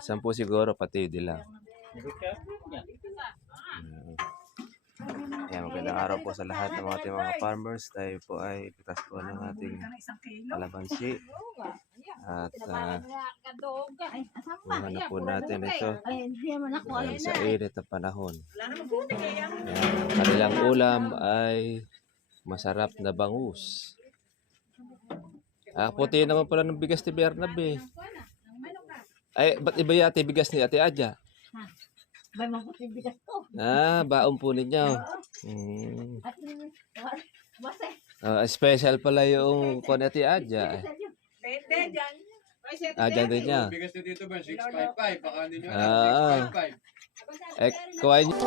10 siguro, pati dilaw. Ayan, magandang araw po sa lahat ng ating mga farmers. Tayo po ay pitas po ng ating kalamansi. At buwan na po natin ito sa init na panahon. Ayan, ang kanilang ulam ay masarap na bangus. Puti naman pala ng bigas ni Bernabe. Ay, ba't iba yung bigas ni Ate Aja? May maputing bigas ko. Baon po ninyo. Special pala yung kon Ate Aja. Dyan din niya. Bigas nyo dito ba? 655. Baka hindi nyo 655. Kuhain nyo.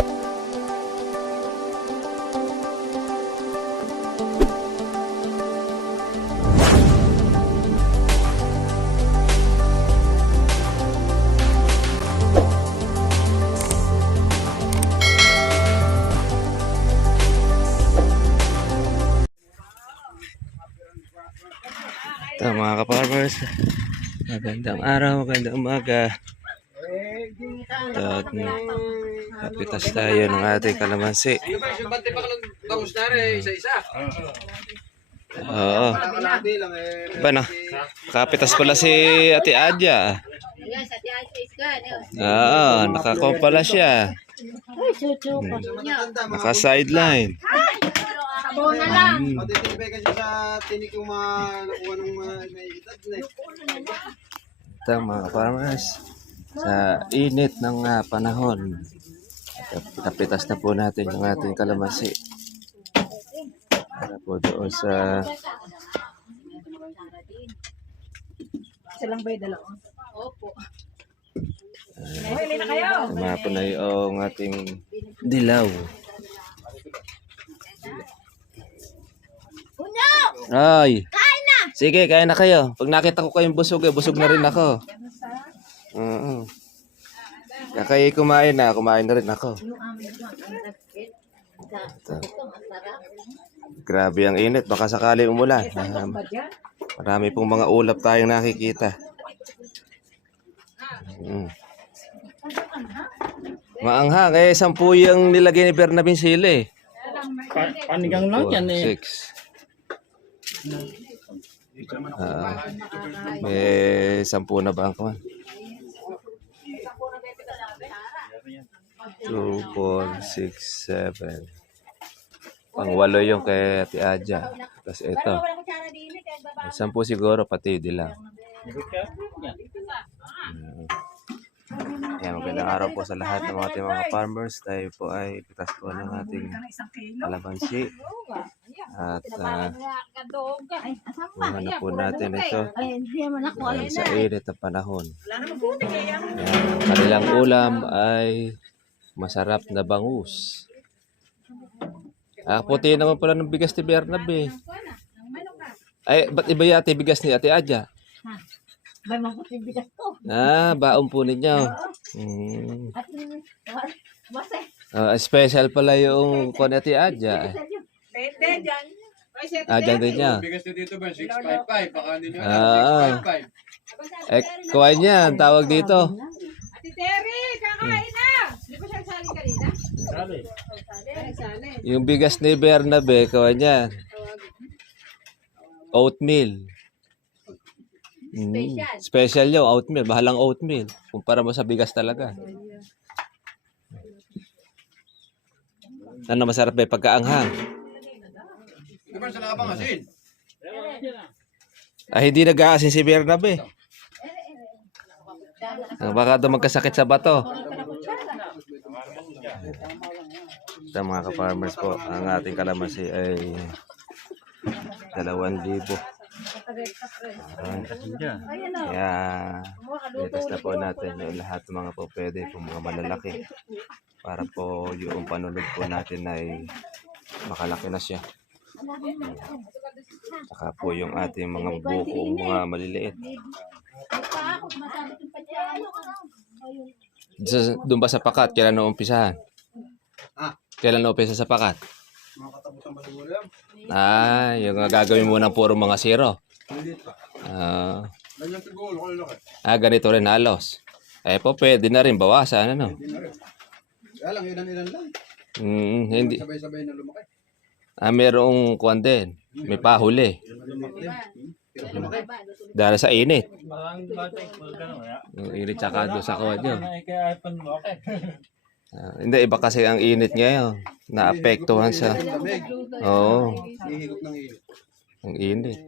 Ito mga ka-farmers, magandang araw, magandang umaga. At kapitas tayo ng ating kalamansi. Oo. Ba na? Kapitas pala si Ate Aja. Nakakuha pala siya. Naka-sideline. Abo na lang. Matitibay kasi sa tinik yung mga nakuha ng mga edad na. Ito mga farmers, sa init ng panahon, kapitas na po natin yung ating kalamansi. Para po doon sa... Silang bay dalawang. Opo. Tama po na yung ating dilaw. Ay! Kain na! Sige, kain na kayo. Pag nakita ko kayong busog, busog na rin ako. Kaya kumain na rin ako. Ito. Grabe ang init, baka sakali umulan. Marami pong mga ulap tayong nakikita. Maanghang, 10 yung nilagay ni Bernabe sili. Panigang lang yan eh. 6. May 10 na ba ang kawan? 2, 4, 6, 7. Pang-8 yung kay Ate Aja. Tapos ito. 10 siguro, pati dilaw. Ayan, magandang araw po sa lahat ng ating mga farmers. Tayo po ay pitas po ng ating kalamansi. At buwan na po natin ito sa init na panahon. Ayan, ang kanilang ulam ay masarap na bangus. Puti naman pala ng bigas ni Bernabe. Ay, ba't iba yung bigas ni Ate Aja? May maputing bigas ko. Baon po ninyo. Special pala yung kon Ate Aja. Dyan din niya. Bigas nyo dito ba? 655. Baka hindi nyo 655. Kuhain niya, ang tawag dito. Ate Terry, kakain na! Hindi ko siya saling kanina? Sali. Yung bigas ni Bernabe, kuhain niya. Oatmeal. Special yung oatmeal. Bahalang oatmeal. Kumpara mo sa bigas talaga. Ano masarap ba pagkaanghang? Di ba sa nakabang asin? Hindi nag-aasin si Bernabe. Baka daw magkasakit sa bato. Sa mga ka-farmers po, ang ating kalamansi ay 2,000. Kaya itas na po natin yung lahat ng mga po pwede kung mga malalaki para po yung panulog po natin ay makalaki na siya. Saka po yung ating mga buko, mga maliliit. Doon ba sa pakat? Kailan na umpisahan? Kailan na umpisa sa pakat? Makatapusan ba siguro yan? Yung gagawin mo ng puro mga zero. Hindi pa. Ah, Ganyan siguro, kalaki. ganito rin halos. Eh po, pwede na rin bawasan, ano? Hindi na rin. Kaya lang, ilan-ilan lang. Hindi. Sabay-sabay na lumaki. Merong kuwan din. May pahuli. Lumaki. Pero Dalawa lumaki. ba? Luto-luto. Dahil sa init. Maraming batay. Gano'n kaya. Yung init tsaka doon sa kuwan nyo. Kaya iPhone mo. Okay. Hindi, iba kasi ang init ngayon. Naapektuhan sa... Lamig. Oo, Hihigop ng ilot. ang init.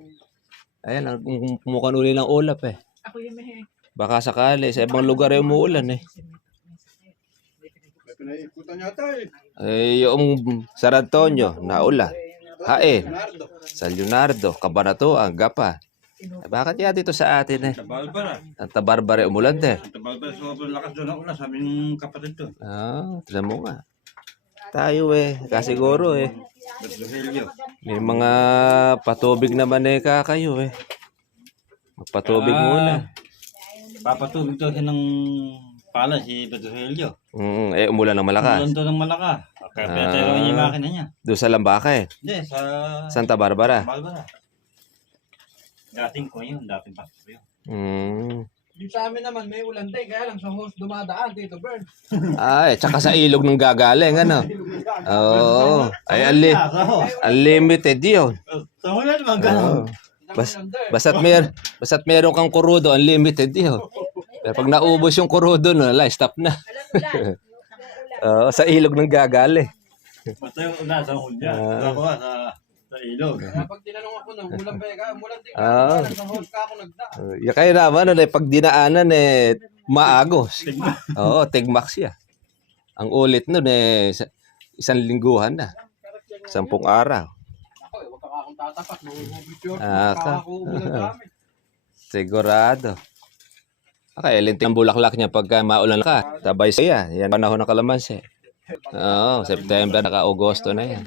Ayan, mukhang uli ng ulap eh. Ako yung may... Baka sakali, sa ibang lugar ay umuulan eh. May pinaikutan yata eh. Yung San Antonio, naulan. Hain, Leonardo. San Leonardo, Cabanatuan, Gapa. Bakit yan dito sa atin eh? Tabalbara. Santa Barbara umulan din. Tabalbara, sobrang lakas doon ang ulan, sabi ng kapatid to. Tignan mo nga. Tayo eh, kasiguro eh. Rogelio. May mga patubig naman eh kayo eh. Magpatubig muna. Papatubig to ng pala si Rogelio. Umulan ng malakas. Ulan to ng malaka. Kaya tayo yung makina niya. Doon sa Lambake, Hindi, sa Santa Barbara. Tabalbara. Dating ko yun, dating pasok ko yun. Yung sa amin naman, may ulan din. Kaya lang sa hose dumadaan dito, Bern. Tsaka sa ilog ng gagaling, ano? Oo. Ay, unlimited yun. Sa ulan naman gano'n. Basta't meron kang kurudo, unlimited yun. Pero pag naubos yung kurudo, no, stop na. Alam ulan. Sa ilog ng gagaling. Basta yung ulan sa hulya. Ako sa ilog. Kaya pag tinanong ako ng ulan ba yung ulan din. Ah. Kaya lang sa hose ka ako nagdaan. Kaya naman, pag dinaanan, maagos. Oo, tigmax siya. Ang ulit nun, isang lingguhan na. 10 araw. Ako eh, huwag ka akong tatapak. Mahubit yun. Ah, Huwag ka ako ulan kami. Sigurado. Linti ang bulaklak niya pagka maulan ka. Tabay siya. Yan panahon ng kalamansi. Oo, September, naka-Agosto na yan.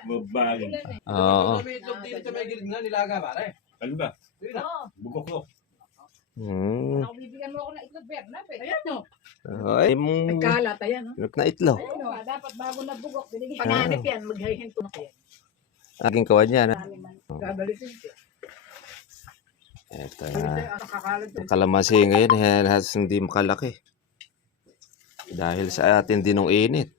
Babagin. Oo. May itlog dito sa may gilid na nilaga, pare. Ano ba? Oo. Bugok ko. Ako bibigyan mo ako ng itlog Bernab eh. Ayan o. Ay, Kalat, ayan o. na itlog. Ayan o. Dapat bago na bugok. Binigyan. Panganip yan. Maghahinto na kayo. Aking kawan yan. Gagalitin siya. Ito Nakakalat ang kalamansi ngayon, halos hindi makalaki. Dahil sa atin din ng init.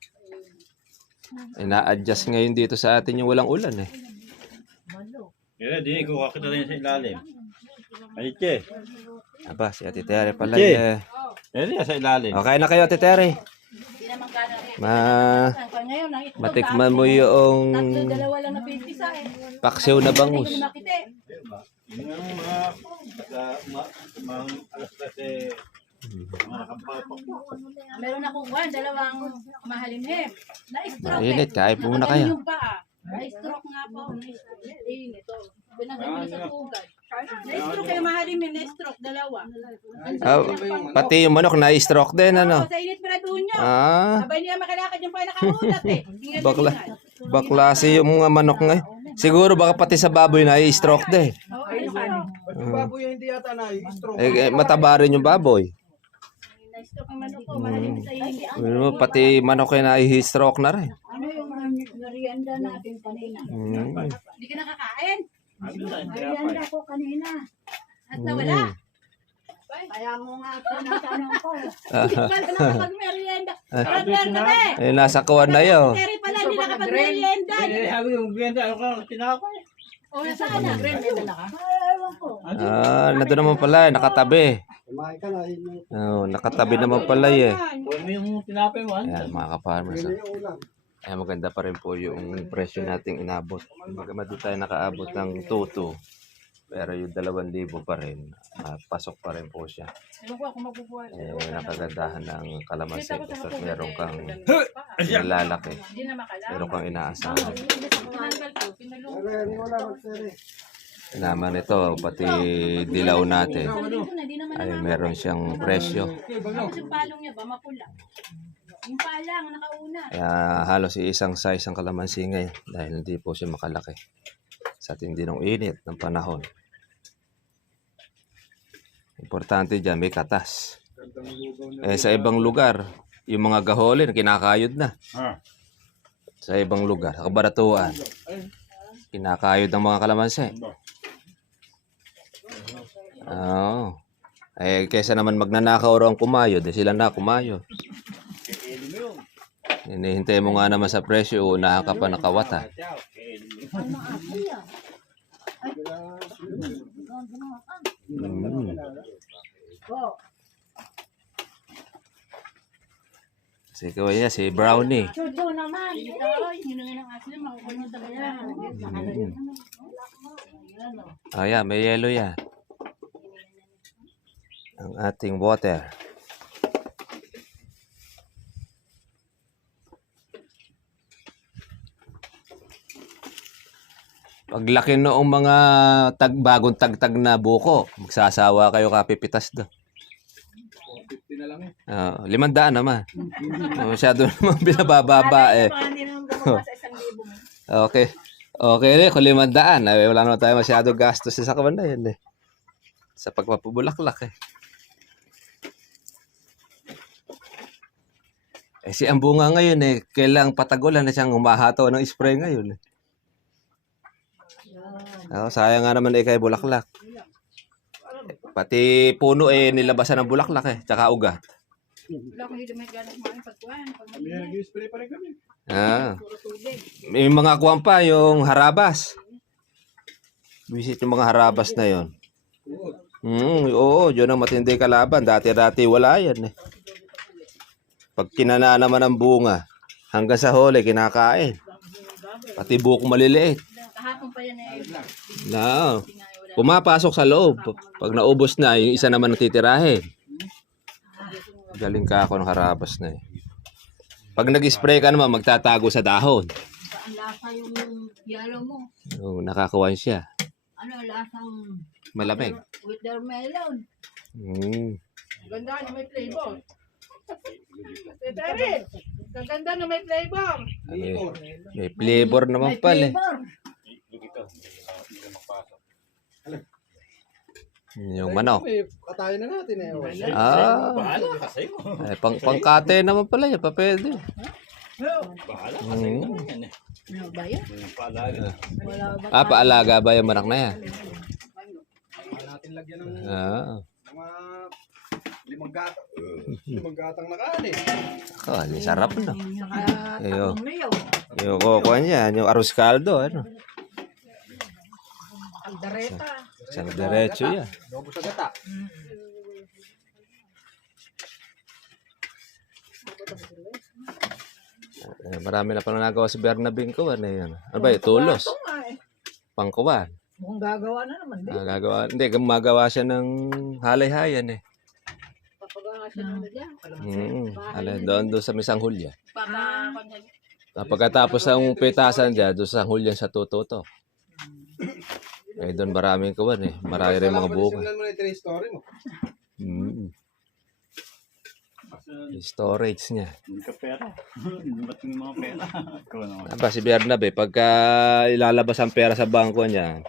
Na-adjust ngayon dito sa atin yung walang ulan eh. Yeah, di ko kakita rin sa ilalim. Ay, che. Aba, si Ate Tere pala Che. eh. Yan sa ilalim. Okay na kayo, Ate Tere. Hindi naman gano'n. Ngayon, ang itlog. Matikman mo yung Dalawa lang na pipisa eh. paksiw na bangus. Hindi ko makita eh. Yung mga alas kasi mga nakampapok. Meron akong dalawang mahalimhim. Na-stroke Mainit, kain po muna Nakaganon kayo. yung paa. Na-stroke nga po. Init oh. Binagay ko na sa tugad. Na-stroke kayo mahalimhim. Na-stroke dalawa. Pati yung manok na-stroke din, ano? Sa init pa na doon nyo. Ah, Sabay niya makalakad yung paa nakaulat eh. baklase yung mga manok ngayon. Siguro baka pati sa baboy na-stroke din. Oo, ano ka? Yung baboy hindi yata na stroke. Mataba rin yung baboy. Na-stroke ang manok ko. Mahalimhim sa init. Pati manok ay na-stroke na rin. Ano yung merienda natin kanina? Hindi ka nakakain? Merienda ko kanina. At nawala. Kaya mo nga tinatanong ko. Hindi pala nakapag-merienda. Grabe. Nasa kuwan na yun. Terry pala hindi nakapag-merienda. Sabi yung benta, ano ka, tinapay. O, saan na? Merienda na ka? Ewan ko. Nandun naman pala, nakatabi. Kumain ka na. Nakatabi naman pala eh. Huwag mo yung tinapay mo, ano? Ayan, mga ka-farmers. Yung ulan. Ay, maganda pa rin po yung presyo nating inabot. Maganda di tayo nakaabot ng 2,200. Pero yung 2,000 pa rin, pasok pa rin po siya. Ewan ko ako magbubuhay. Nakagandahan ng kalamansi. Basta meron kang Hindi nalalaki. na makalaman. Meron kang inaasahan. Tinanggal ko. Pinalungkot. Wala magsari. Naman ito, pati dilaw natin. Isang linggo na, di naman Ay, naman. meron siyang presyo. Tapos yung palong niya ba, mapula. Yung palang, nakauna. Kaya halos isang size ang kalamansi ngayon dahil hindi po siya makalaki sa tindi ng init ng panahon. Importante dyan, may katas. Sa ibang lugar, yung mga gaholin, kinakayod na. Sa ibang lugar, sa Kabanatuan, kinakayod ng mga kalamansi. Oo. Eh, kesa naman magnanakaw raw ang kumayod, eh sila na kumayod. Hinihintay mo nga naman sa presyo, unahan ka pa nakawata. Si Kuya, si Brownie. Chucho naman. Hinungin ng asin, makukunin talaga. Oh, yeah, may yellow yan. Ang ating water. Paglaki noong mga bagong tagtag na buko, magsasawa kayo kapipitas do. 50 na lang eh. 500 naman. Masyado naman binabababa eh. Hindi naman bumaba sa 1,000. Okay. Okay rin, kung 500. Ay, wala naman tayo masyado gastos sa kabanda yan eh. Sa pagpapabulaklak eh. Eh si ang bunga ngayon eh, kailang patagulan na siyang humahataw ng spray ngayon eh. Sayang nga naman eh kay bulaklak. Pati puno eh nilabasan ng bulaklak eh, tsaka ugat. Wala ko hindi may ganang kumain pagkuhan. Kami nag-spray pa rin kami. Puro tubig. May mga kuwan pa yung harabas. Visit yung mga harabas na yon. Oo, yun ang matindi kalaban. Dati-dati wala yan eh. Pag kinana naman ang bunga, hanggang sa huli, kinakain. Pati buko maliliit. Kahapon pa yan eh. No. Pumapasok sa loob. Pag naubos na, yung isa naman natitirahin. Galing ka ako ng harabas na eh. Pag nag-spray ka naman, magtatago sa dahon. Ang lasa yung yellow mo. Oo, nakakawan siya. Ano, lasang Malamig. watermelon. Ganda na may flavor. Teterin, gaganda na may flavor. May flavor naman pala. Flavor. Yung manok. Katayin na natin eh. Bahala ka sa'yo. Pangkate naman pala yan. Papede. Bahala ka sa'yo naman yan eh. Ano ba yun? Paalaga. Wala ba? Paalaga ba yung manok na yan? Kaya natin lagyan ng mga limang gatang na kanin. Sarap no. Saka Ayo. takong mayo. Yung kukuha niya, yung arroz caldo. Ano? Aldareta. Sa diretso yan. Dobo sa gata. Marami na pala nagawa si Bernabing kuwan eh. Ano ba yun? Tulos. Pangkuwan. Mukhang gagawa na naman din. Gagawa. Hindi, gumagawa siya ng halay-hayan eh. Papagawa siya ng dyan. Doon sa Misang Hulya. Papa, Pagkatapos ng pitasan dyan, doon sa Hulya sa Tututo. Eh, doon maraming kuwan eh. Marami rin mga buka. Simulan mo na yung story mo. Storage niya. Hindi ka pera. Ba't yung mga pera? Ikaw naman. Aba, si Bernabe, pagka ilalabas ang pera sa bangko niya,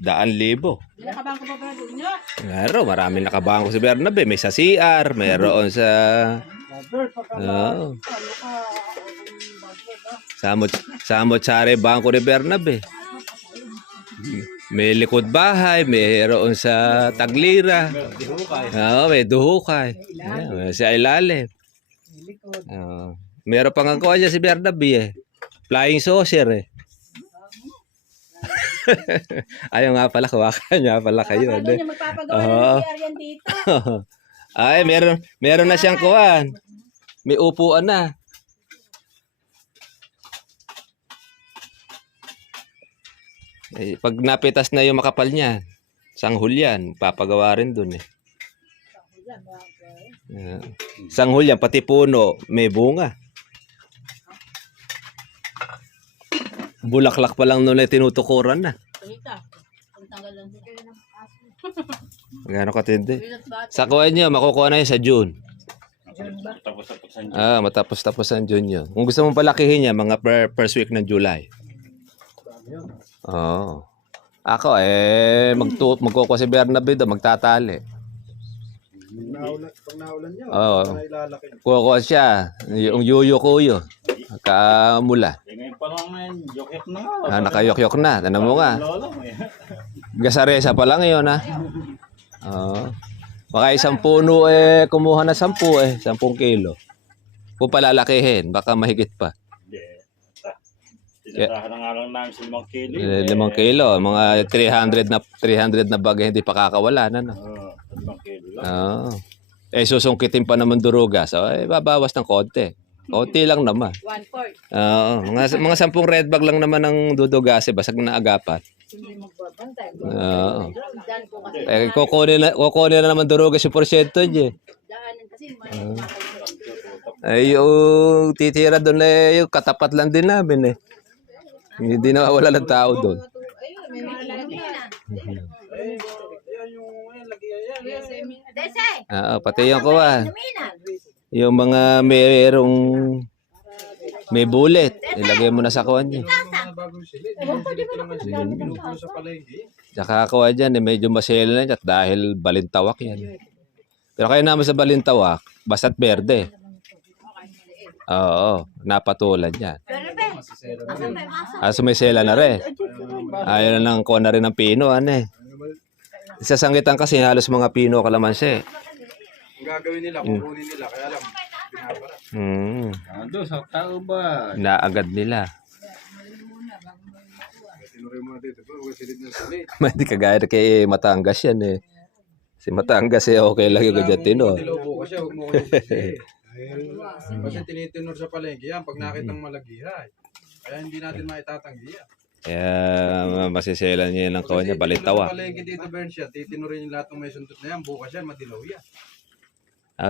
100,000. Nakabangko pa pala doon niya. Pero maraming nakabangko si Bernabe. May sa CR, mayroon sa... Oh. Samot-sari bangko ni Bernabe. May likod bahay, mayroon sa Taglira. May duhukay. May sa ilalim. Meron pang ang kuha niya si Bernabe eh. Flying saucer eh. Ayaw nga pala, kawakan niya pala kayo. Doon niya magpapagawa ng PR yan dito. Ay, meron na siyang kuhan. May upuan na. Eh, pag napitas na yung makapal niya, sanghul yan, papagawa rin dun eh. Sanghul yan, pati puno, may bunga. Bulaklak pa lang noon ay tinutukuran na. Salita. Ang tanggal lang dito ng aso. Gano'ng katindi. Sa kuha niyo, makukuha na yun sa June. Tapos-tapos ang Matapos-tapos ang June yun. Kung gusto mong palakihin niya, mga first week ng July. Oo. Ako magkukuha si Bernabe doon, magtatali. Pag naulan niya, ilalaki. Kukuha siya, yung yuyo-kuyo. Kamula. ngayon pa lang ngayon, joket na nga. Nakayokyok na, tanong mo nga. Lolo mo eh. Gasaresa pa lang yun ha. Oo. Baka isang puno kumuha na 10 10 kilo. Kung palalakihin, baka mahigit pa. Hindi. Tinatahan na nga lang namin sa 5 kilo. 5 kilo, mga 300 na bagay hindi pa kakawalan, ano? Oo, 5 kilo lang. Oo. Susungkitin pa naman duruga. So, babawas ng konti. Konti lang naman. 1/4. Oo. Mga 10 red bag lang naman ang dudugase, basag na agapan. Hindi magbabantay. Oo. Daan po kasi. Kukunin na naman duruga si porsyento niya. Daanan kasi. Yung titira doon yung katapat lang din namin Hindi na wala ng tao doon. Ayun, may mga lalagyan. Yan yung lagi yan. Dese! Oo, pati yung kuwan. Yung mga may bullet, ilagay mo na sa kuwan niya. Mga bagong silid. Dito naman sila. Pinupulo sa palengke. Tsaka kuwan dyan, medyo masela na dyan dahil balintawak yan. Pero kaya naman sa balintawak, basta't berde. Oo, napatulan yan. Sumisela na rin. Ayaw na ng kuha na rin ng pino, Sa sangitan kasi halos mga pino kalamansi. Ang gagawin nila, kukunin nila. Kaya lang, binabara. Ando, sa tao ba? Naagad nila. Tinuloy mo na dito. Huwag silid ng silid. Hindi kagaya kay Matangas yan Si Matangas okay lang yung ganyan tino. Dilaw bukas siya, huwag mo ko yung silid. Kasi tinitinor sa palengke yan pag nakitang malagihay. Kaya hindi natin maitatanggi yan. Kaya masisela niya ng kuha niya, balintawak. Sa palengke dito, Bernsya, titinurin yung lahat ng may suntot na yan. Bukas yan, madilaw yan.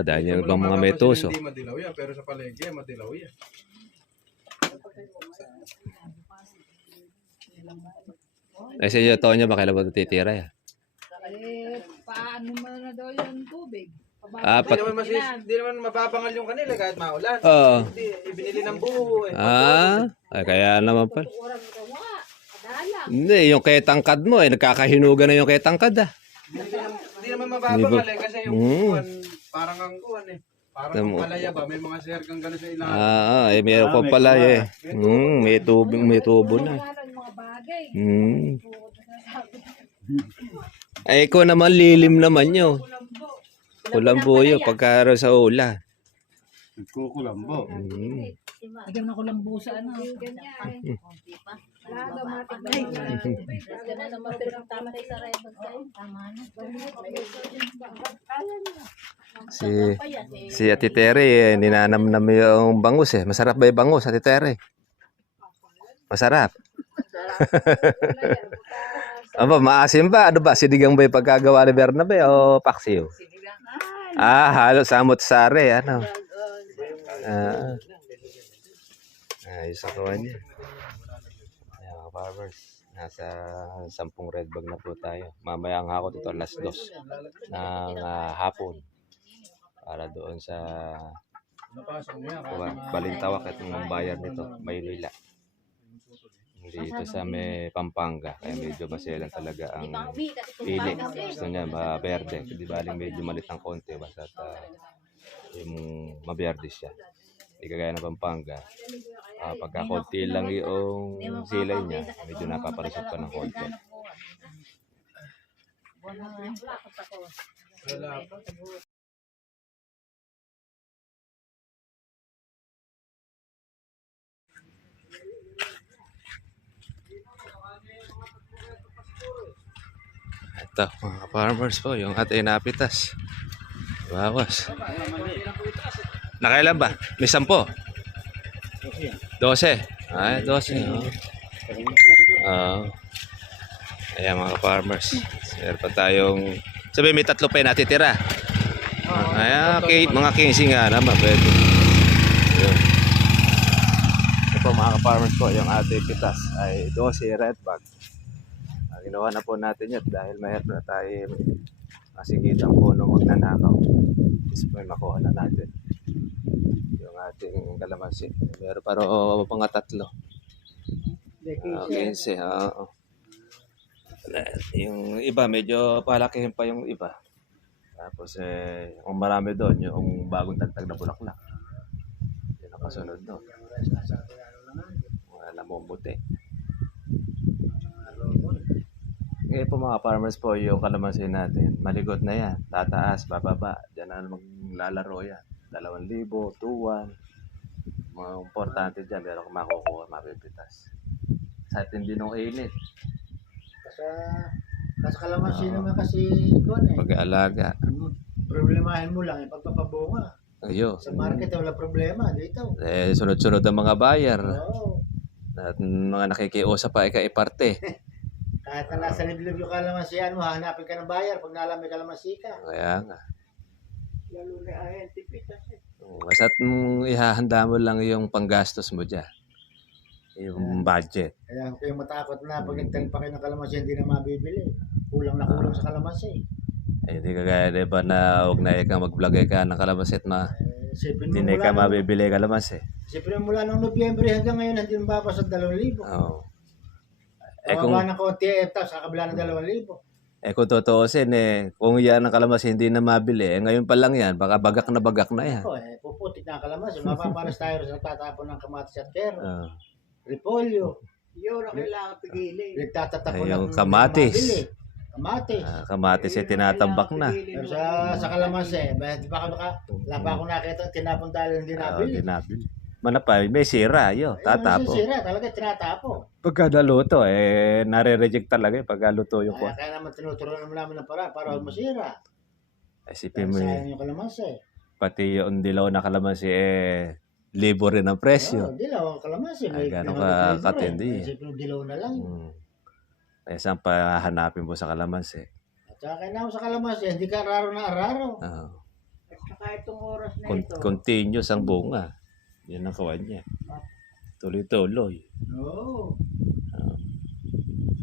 Dahil yung Walang mga may tuso. Hindi madilaw yan, pero sa palengke, madilaw yan. Sa iyo, Tonya, ba kailan ba ito titira Paano mo na daw yung tubig? Hindi naman mababangal yung kanila kahit maulan. Oo. Hindi, ibinili ng buo Kaya naman pala. Kurang gawa. Kadala. Hindi, yung kay tangkad mo, nagkakahinugan na yung kay tangkad Hindi naman mababangal kasi yung buwan, parang ang buwan Parang ang palaya ba, may mga sergang gano'n sa ilalim. Meron ko pala may tubo na. Mga bagay. Ikaw naman, lilim naman yun. Kulambo yun, pagkaro sa ulan. Nagkukulambo. Lagyan na kulambo sa ano. Ganyan. Wala daw matigay. Ganyan na matigay. Tama tayo sa red bag tayo. Tama na. Si Ate Tere, ninanamnam yung bangus Masarap ba yung bangus, Ate Tere? Masarap. Maasim ba? Ano ba? Sinigang ba yung pagkagawa ni Bernabe o paksiw? Halos samot-sari, ayos ako niya. Ayan, mga farmers. Nasa 10 red bag na po tayo. Mamaya ang hakot ito, alas 2 ng hapon. Para doon sa Balintawak itong bayan nito, Maynila. Dito sa may Pampanga, kaya medyo maselan talaga ang pili. Gusto niya maberde, hindi baling medyo malit ng konti, basta yung maberde siya. Hindi kagaya ng Pampanga. Pagka konti lang yung silay niya, medyo napapalusot pa ng konti. Ito, mga farmers po, yung ating napitas. Bawas. Nakailan ba? May 10? 12. Ay, 12. Ayan mga farmers. Meron pa tayong... Sabi may 3 pa yung natitira. Ayan, okay, mga 15 nga naman. Pwede. Yun. Ito mga farmers po, yung ating pitas ay 12 red bag. Ginawa na po natin yan dahil mahirap na tayo masigit ang puno magnanakaw. Tapos may makuha na natin yung ating kalamansi. Meron pa rin mga 3. 15. Yung iba medyo palakihin pa yung iba. Tapos yung marami doon yung bagong tagtag na bulaklak. Yung nakasunod doon. Wala mong buti. ngayon po mga farmers po, yung kalamansi natin, maligot na yan. Tataas, bababa. Diyan na maglalaro yan. 2,000, 2,1. Mga importante dyan, pero kung makukuha, mapipitas. Sa tindi nung init, Kasi kalamansi naman kasi kon eh. pag-aalaga. Problemahin mo lang yung pagpapabunga. Ayo. Sa market wala problema dito. Sunod-sunod ang mga buyer. Oo. At mga nakikiusap pa ika-iparte. Kahit na nasa liblib yung kalamansian mo, hanapin ka ng buyer pag nalam may kalamansi ka. Kaya nga. Lalo na ay tipitas eh. Basta't ihahanda mo lang yung panggastos mo dyan. Yung budget. Kaya huwag kayong matakot na pag nagtanim pa kayo ng kalamansi, hindi na mabibili. Kulang na kulang sa kalamansi. Hindi kagaya diba na huwag na ikaw mag-vlog ka ng kalamansi at Isipin hindi mo na ikaw mabibili kalamansi. Isipin mo mula noong Nobyembre hanggang ngayon, hindi mo babasag 2,000. Oo. Kung ng konti, tapos kakabila ng 2,000. Kung tutuusin kung yan ang kalamansi hindi na mabili, ngayon pa lang yan, baka bagak na yan. Ako puputik na ang kalamansi. Mapaparas tayo sa nagtatapon ng kamatis at kero. Oo. Repolyo. Yun ang kailangan pigilin. Nagtatatapon Yung ng kamatis. Kamatis. Kamatis tinatambak na. Pero sa kalamansi, wala pa ako nakita tinapon dahil hindi nabili. Hindi nabili. Manapay, may sira, tatapo. Sira, talaga tinatapo. Pagka naluto, nare-reject talaga pagka luto yung kuha. Kaya naman tinuturuan namin ng para huwag masira. Isipin mo Sayang yung kalamansi. pati yung dilaw na kalamansi, libo rin ang presyo. Dilaw ang kalamansi. Ay, gano'n ka katindi. Isipin mo dilaw na lang. Eh, saan pa hanapin mo sa kalamansi? At saka kaya sa kalamansi, hindi ka araro na araro. At saka itong oras na ito. Continuous ang bunga. Yan ang kawan niya. Tuloy-tuloy. Oo.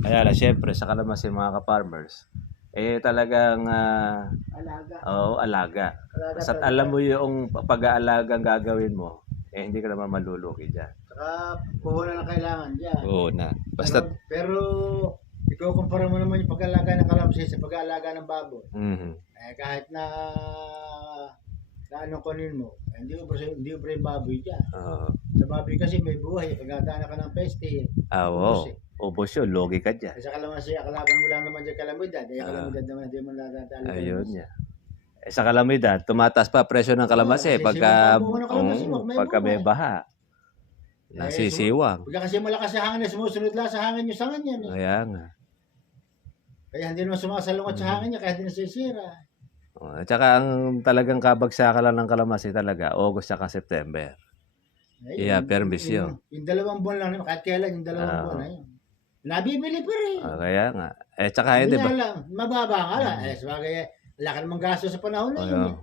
Kaya lang, syempre, sa kalamansi mga ka-farmers, talagang, Alaga. alaga. Basta't alam mo yung pag-aalagang gagawin mo, hindi ka naman malulugi dyan. Saka puhunan ang kailangan dyan. Oo na. Basta, Pero ikaw kumpara mo naman yung pag-aalaga ng kalamansi sa pag-aalaga ng baboy. Kahit na anong kunin mo, hindi ubra yung baboy dyan. Sa baboy kasi may buhay, pag-adana ka ng peste. oo. Ubos yun, logi ka dyan. Sa kalamansi, akalaban mo lang naman dyan kalamidad. Kalamidad naman, hindi mo nadadali. Ayun niya. Sa kalamidad, tumataas pa presyo ng kalamansi kasi pagka, sinubukan ng kalamansi, pagka may baha. Nasisiwang. Pagka kasi malakas sa hangin, sumusunod lang sa hangin yung sangan yan. Kaya nga. Kaya hindi naman sumasalungat sa hangin niya, kaya hindi nasisira. At saka ang talagang kabagsakan lang ng kalamansi talaga, August at September. Permisyon. Yung 2 buwan lang, kahit kailan yung 2 buwan na yun. Nabibili pa rin. Kaya nga. Tsaka hindi ba? Lang, mababa nga lang. Sabagay, wala ka namang gasto sa panahon na yun.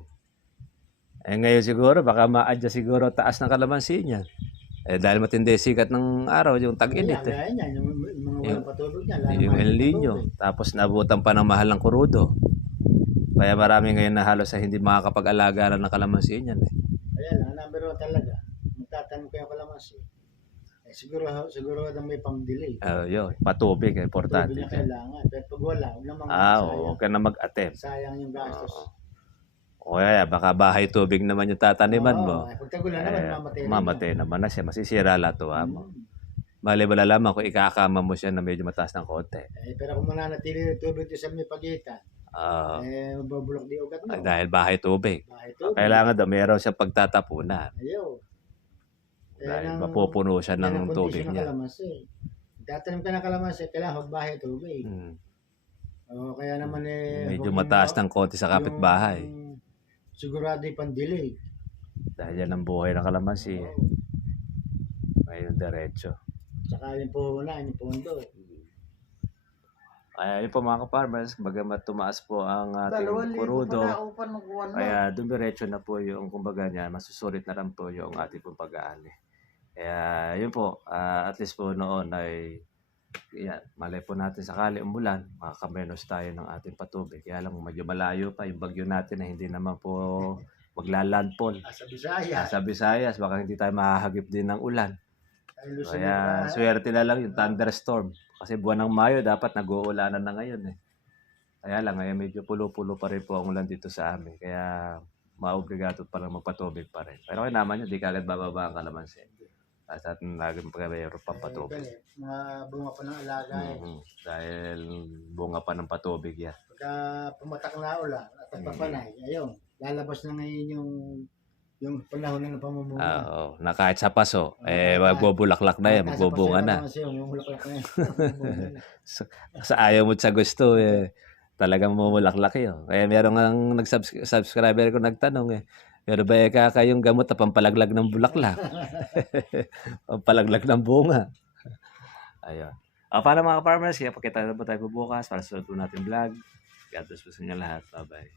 Ngayon siguro, baka ma-adjust siguro taas ng kalamansi niya. Dahil matindi sikat ng araw, yung tag-init. Kaya yan, yung mga walang patulog niya. Yung El Nino. Tapos nabutan pa ng mahal ng kurudo. Kaya marami ngayon na halos sa hindi makakapag-alaga ng kalamansi niyan. Kaya lang, number 1 talaga. Magtatanong kayo kalamansi. Siguro may pang-delay. Yun, patubig, importante. Patubig na kailangan. Pero pag wala, huwag namang huwag ka na mag-attempt. sayang yung gastos. O kaya, baka bahay tubig naman yung tataniman mo. Pag tagulan naman, Mamatay naman na siya. Masisira latuwa mo. Mali ba lalaman kung ikakama mo siya na medyo mataas ng konti. Pero kung mananatili yung tubig doon sa may pagitan, mababulok di ugat mo. Dahil bahay tubig. Bahay tubig. Kailangan daw, meron siyang pagtatapunan. Ayaw. Dahil mapupuno siya ng tubig niya. Tatanim ka ng kalamansi, kailangan magbahay tubig. Kaya naman medyo mataas ng konti sa kapitbahay. Sigurado yung pandilig. Dahil yan ang buhay ng kalamansi. Ngayon diretso. Saka yung puhunan, yung pundo. Kaya yun po mga ka-farmers, bagamat tumaas po ang ating kurudo, kaya dumiretso na po yung kumbaga niya, masusulit na lang po yung ating pong pag-aani. Kaya yun po, at least po noon ay malay po natin sakali umulan, makakamenos tayo ng ating patubig. Kaya lang medyo malayo pa yung bagyo natin na hindi naman po maglalandfall. Sa Visayas, baka hindi tayo mahahagip din ng ulan. Kaya swerte na lang yung thunderstorm. Kasi buwan ng Mayo dapat nag-uulanan na ngayon Kaya lang ngayon medyo pulo-pulo pa rin po ang ulan dito sa amin. Kaya maobligato pa lang magpatubig pa rin. Pero kaya naman yun, di kagad bababa ang kalamansi. At laging mayroon pang patubig. Mga bunga pa ng alaga eh. Dahil bunga pa ng patubig yan. Pagka pumatak na ulan at papanay, ayun, lalabas na ngayon yung panahon na ng pamumuno. Oo, na kahit sa paso, magbubulaklak na yan, magbubunga na. Yung bulaklak na yan. Sa ayaw mo sa gusto, talagang mumulaklak yun. Kaya meron nga subscriber ko nagtanong pero ba kayong gamot na pampalaglag ng bulaklak? Pampalaglag ng bunga. Ayun. Paano mga farmers? Kaya pakita na po tayo bukas para sa sunod natin vlog. God bless po sa inyo lahat. Bye-bye.